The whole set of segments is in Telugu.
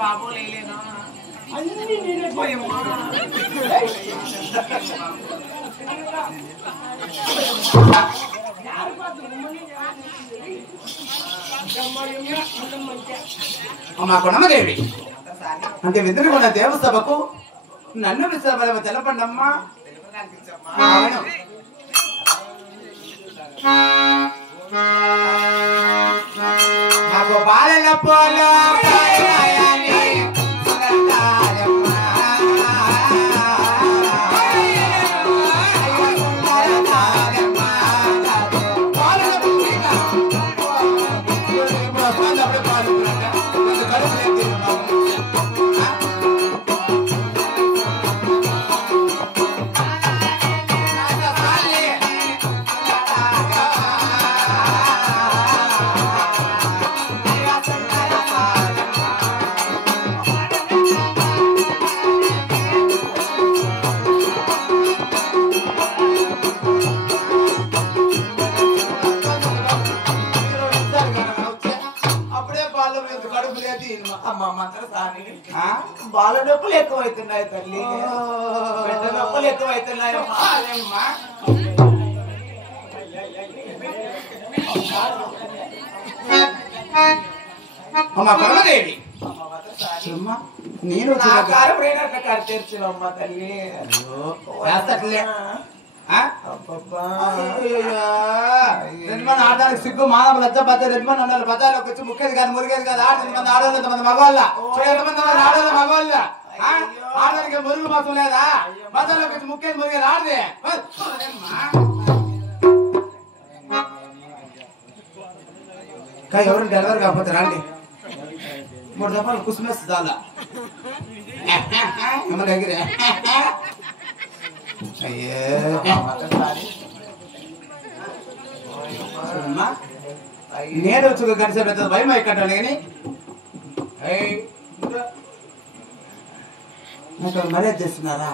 బాబు లేలేనా అమ్మా కొనమదేవి అంటే విద్రుకున్న దేవసభకు నన్ను విశ్రమ తెలపండమ్మా. నాకు బాలల పోలో బాల నొప్పులు ఎక్కువైతున్నాయి తల్లి, పెద్ద నొప్పులు ఎక్కువైతున్నాయి. అమ్మా కొనమదేవి నేను తెరిచినమ్మా తల్లి. ఆడడానికి సిగ్గు మానవ లజ్జపతి రెడ్మన్ ఉండాలి. బజార్లోకి వచ్చి ముఖ్యది కాదు మురిగేది కాదు. ఆడమంది ఆడవాళ్ళు ఎంతమంది మగవాళ్ళ ఎంతమంది ఆడవాళ్ళు మగవాళ్ళ ఆడడానికి మురుగు మాత్రం లేదా? బజార్లోకి వచ్చి ముఖ్యది మురిగేది ఆడదే. ఎవరు డెలివరీ కాకపోతే రండి 3 దఫాలు కుసుమేస్తే చాలా ఎగిరే. నేను వచ్చి గడిచే పెద్ద భయం ఎక్కడాను కానీ మర్యాద చేస్తున్నారా?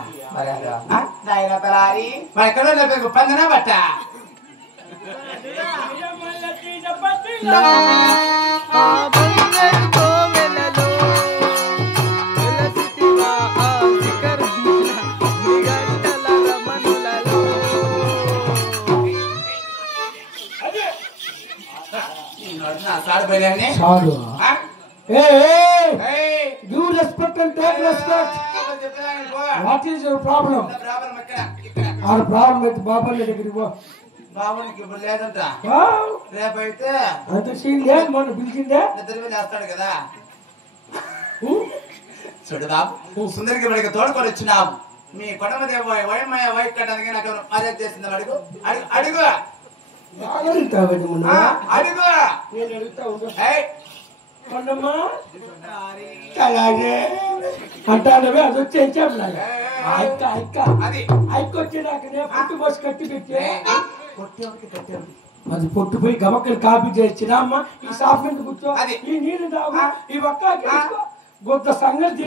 ఎక్కడ పందనా బట్ట Give respect and take respect. What is your problem? Our problem with Baba Ledegrivo. బాబునికి ఇప్పుడు లేదంట. రేపైతే అంత సీన్ లేదు. మొన్న పిలిచిందే వేస్తాడు కదా. చూడు బాబు సుందరికి వాడికి తోడుకొని వచ్చినావు. మీ కొడమదేవ వయమయ్య వైపు కట్టడానికి నాకు మర్యాద చేసింది. అడుగు అడుగు అడుగు నేను అడుగుతా ఉండు. అంటానవే అది వచ్చి ఎంచాలాగా ఐకొచ్చి నాకు పుట్టు పోసి కట్టి పెట్టి అది పొట్టు పోయి గమక్కలు కాపీ చేసినా అమ్మ ఈ సాఫ్ట్ కూర్చో ఈ నీళ్ళు తాగు ఈ ఒక్క గొప్ప సంగతి